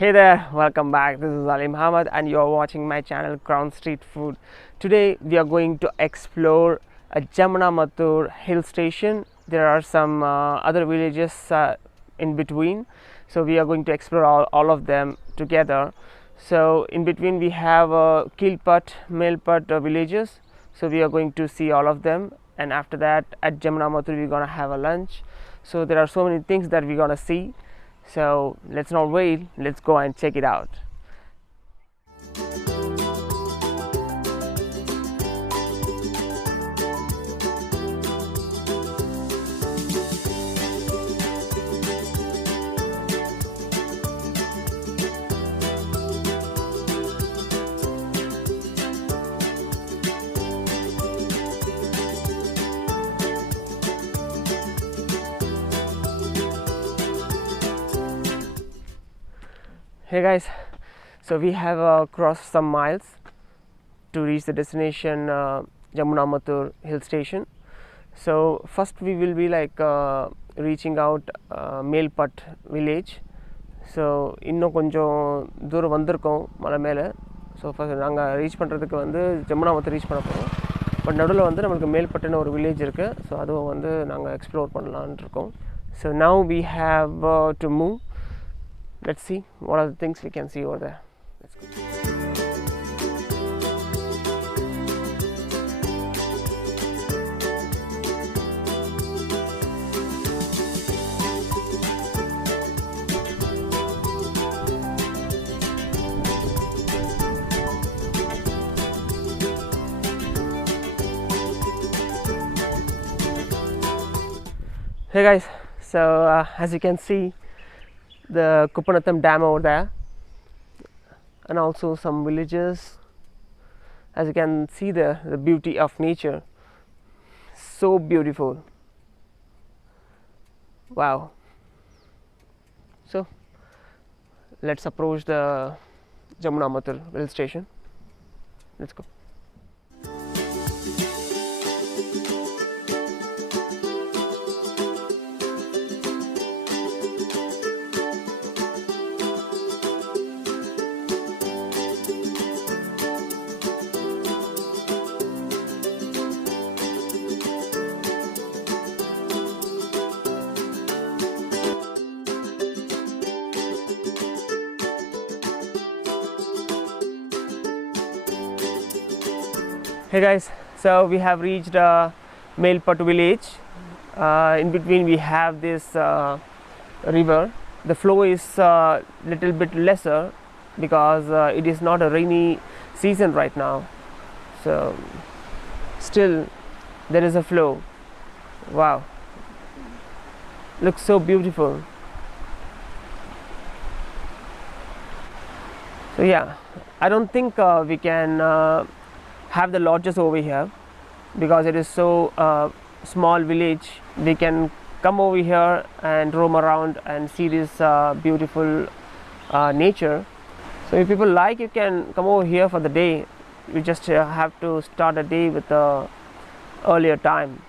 Hey there, welcome back. This is Ali Muhammad and you are watching my channel Crown Street Food. Today we are going to explore a Jamunamarathur Hill station. There are some other villages in between, so we are going to explore all of them together. So in between we have Kilpat, Melpat villages, so we are going to see all of them, and after that at Jamunamarathur we're gonna have a lunch. So there are so many things that we're gonna see. So let's not wait, let's go and check it out. Hey guys, so we have crossed some miles to reach the destination Jamunamarathur Hill station. So first we will be reaching out Melpat village. So இன்னும் கொஞ்சம் தூரம் வந்திருக்கோம் மலை மேலே. So first நாங்கள் reach பண்ணுறதுக்கு வந்து Jamunamarathur reach பண்ண போகிறோம். பட் நடுவில் வந்து நம்மளுக்கு மேல்பட்டுன்னு ஒரு வில்லேஜ் இருக்குது. ஸோ அதுவும் வந்து நாங்கள் எக்ஸ்ப்ளோர் பண்ணலான்னு இருக்கோம். So now we have to move. Let's see what are the things we can see over there. Let's go. Hey guys, so as you can see, the Kupanatham dam over there, and also some villages. As you can see the beauty of nature, so beautiful. Wow. So let's approach the Jamunamarathur Hill station. Let's go. Hey guys, so we have reached Melpat village. In between we have this river. The flow is little bit lesser because it is not a rainy season right now. So still there is a flow. Wow, looks so beautiful. So yeah, I don't think we can have the lodges over here because it is so small village. We can come over here and roam around and see this beautiful nature. So if people like, you can come over here for the day. You just have to start a day with earlier time.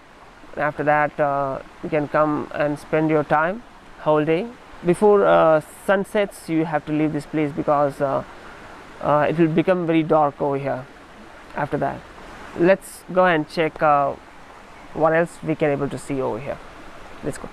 After that you can come and spend your time whole day. Before sun sets you have to leave this place because it will become very dark over here. After that, let's go and check what else we can able to see over here. Let's go.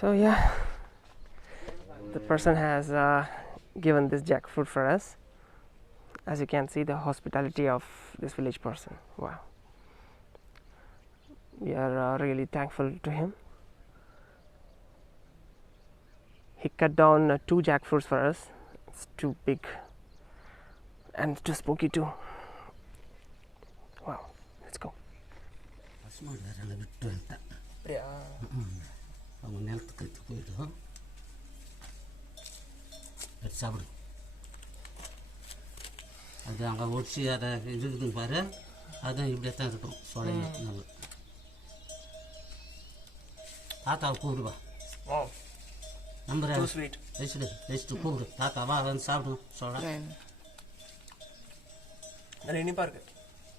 So yeah, the person has given this jackfruit for us. As you can see, the hospitality of this village person. Wow, we are really thankful to him. He cut down 2 jackfruits for us. It's too big and too spooky too. Wow, let's go. அவங்க நிலத்துக்கு எடுத்து போயிடும் எடுத்து சாப்பிடு அது அங்கே ஒடிச்சு அதை இருக்குதுன்னு பாரு அதுதான் இப்படியே தான் இருக்கும் சொலையில் நல்லா தாத்தாவை கூப்பிடுவா நம்புறேன் வச்சுட்டு கூப்பிடு தாத்தாவா வந்து சாப்பிடும் சொல்ல இனிப்பா இருக்கு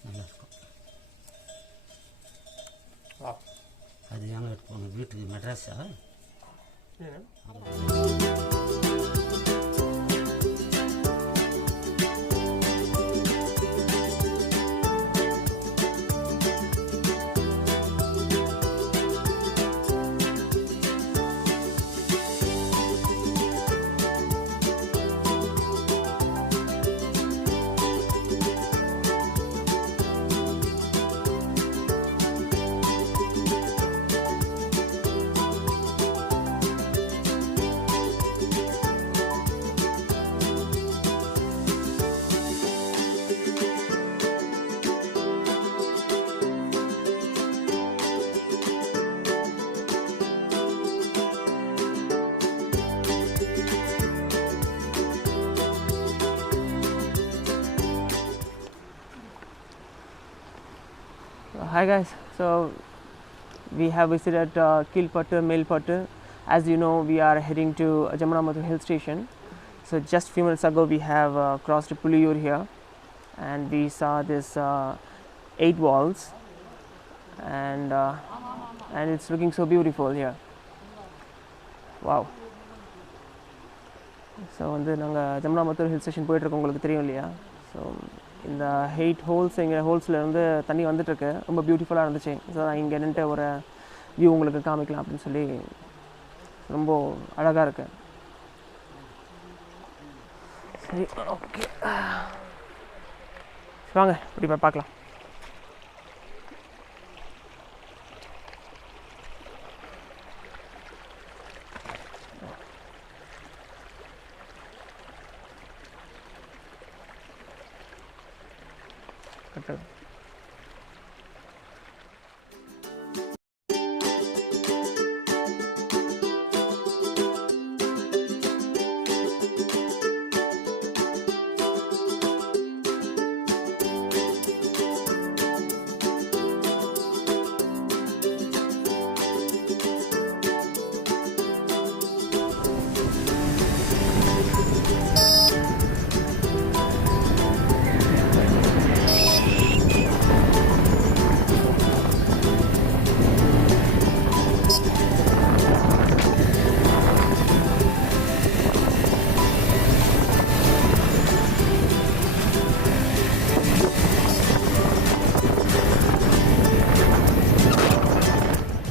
நல்லா இருக்கும் அது ஏங்க எடுத்து போகணும் வீட்டுக்கு மெட்ராஸா Hi guys, so we have visited Kilpattu, Melpattu. As you know, we are heading to Jamunamarathur Hill station. So just few minutes ago we have crossed Puliyur here and we saw this 8 walls and it's looking so beautiful here. Wow. So வந்து நாங்க Jamunamarathur Hill station போயிட்டு இருக்கோம் உங்களுக்கு தெரியும் இல்லையா. So இந்த 8 ஹோல்ஸ்ங்கிற ஹோல்ஸ்லேருந்து தண்ணி வந்துட்டுருக்கு ரொம்ப பியூட்டிஃபுல்லாக இருந்துச்சு. ஸோ நான் இங்கே நின்றுட்டு ஒரு வியூ உங்களுக்கு காமிக்கலாம் அப்படின்னு சொல்லி ரொம்ப அழகாக இருக்கு. சரி ஓகே வாங்க இப்படி போய் பார்க்கலாம்.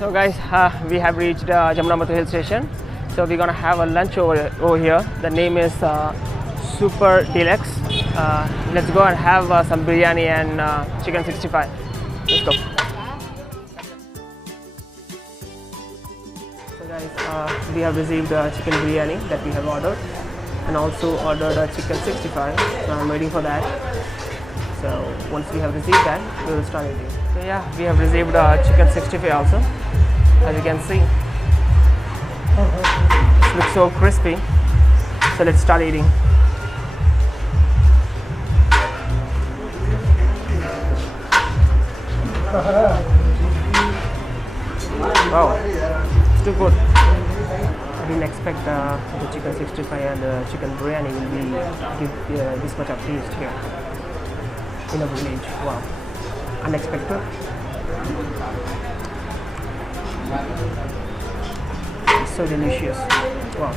So guys, we have reached Jamunamarathur Hill station. So we're gonna have a lunch over here. The name is Super Deluxe. Let's go and have some biryani and chicken 65. Let's go. So guys, we have received chicken biryani that we have ordered and also ordered chicken 65. So I'm waiting for that. So once we have received that, we will start eating. So yeah, we have received chicken 65 also. As you can see, it looks so crispy. So let's start eating. Wow, it's too good. I didn't expect the chicken 65 and the chicken biryani will be give this much of taste here in a village. Wow, unexpected. So delicious. Wow.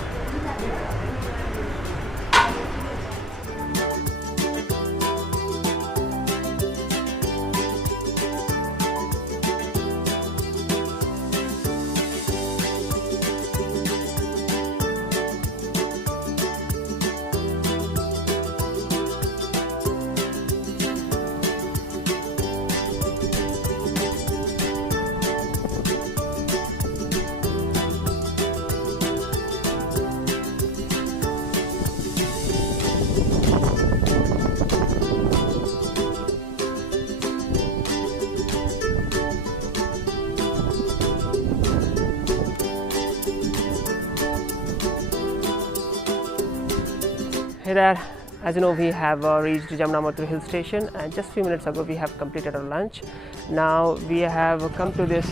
Hey there, as you know, we have reached Jamunamarathur Hill station, and just few minutes ago we have completed our lunch. Now we have come to this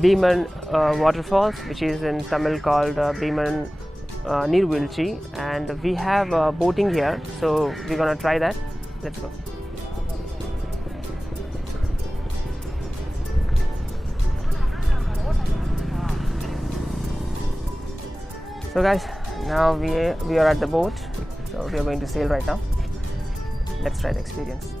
Beeman waterfalls, which is in Tamil called Beeman Neervilchi, and we have boating here, so we're gonna try that. Let's go. So guys, now we are at the boat, so we are going to sail right now. Let's try the experience.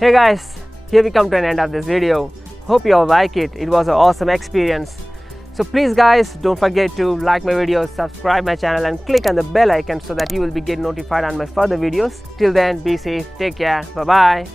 Hey guys, here we come to an end of this video. Hope you all like it. It was an awesome experience. So please guys, don't forget to like my videos, subscribe my channel and click on the bell icon so that you will be getting notified on my further videos. Till then, be safe, take care, bye bye.